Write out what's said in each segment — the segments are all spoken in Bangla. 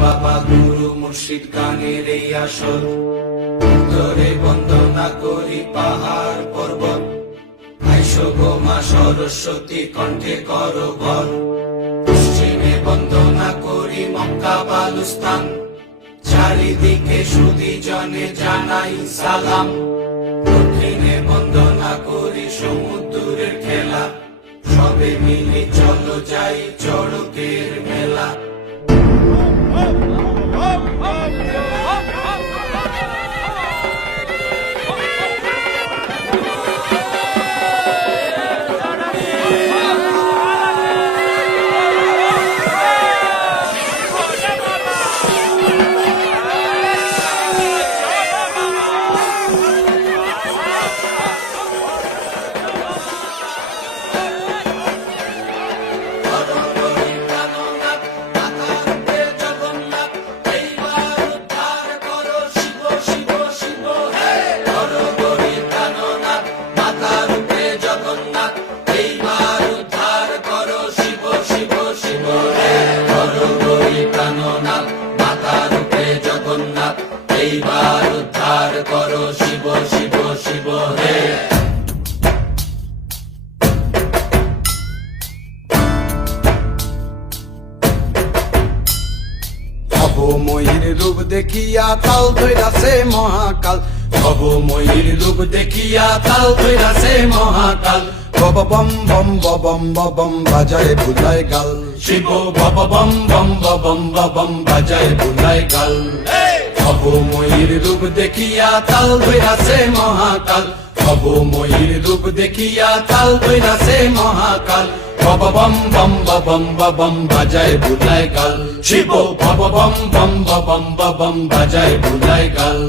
বাবা গুরু মুর্শিদ গানের এই আসর, উত্তরে বন্দনা করি পাহাড় পর্বত, আইসো গো মা সরস্বতী কণ্ঠে করো ভর। পশ্চিমে বন্দনা করি মক্কা বালুস্তান, চারিদিকে সুধী জনে জানাই সালাম। দক্ষিণে বন্দনা করি সমুদ্রের খেলা, সবে মিলে চলো যাই চড়কের মেলা। এইবার উদ্ধার করো শিব শিব শিব হে। ভবময়ীর রূপ দেখিয়া তাল ধৈরাছে মহাকাল, ভবময়ীর রূপ দেখিয়া তাল ধৈরাছে মহাকাল। বব বম বম বম বম বাজায় বুলায় গাল, শিব বব বম বম বম বম বাজায় বুলায় গাল। ভবময়ীর রূপ দেখিয়া তাল ধৈরাছে মহাকাল, ভবময়ীর রূপ দেখিয়া তাল ধৈরাছে মহাকাল। বব বম বম বম বাজায় বুলায় গাল, শিব বব বম বম বম বাজায় বুলায় গাল।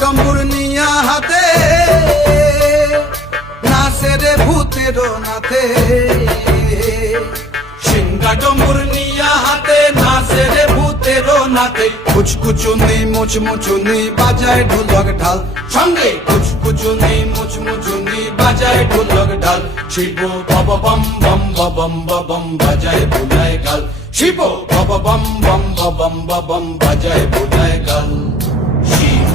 ডম্বুর নিয়া হাতে নাচে রে ভূতের নাথে, সিংহা ডম্বুর নিয়া হাতে নাচে রে ভূতের নাথে। কুচকুচুনি মুচমুচুনি বাজায় ঢোলক ঢাল, সঙ্গে কুচকুচুনি মুচমুচুনি বাজায় ঢোলক ঢাল। শিব বব বম বম বম বাজায় বুলায় গাল, শিব বব বম বম বম বাজায় বুলায় গাল। শিব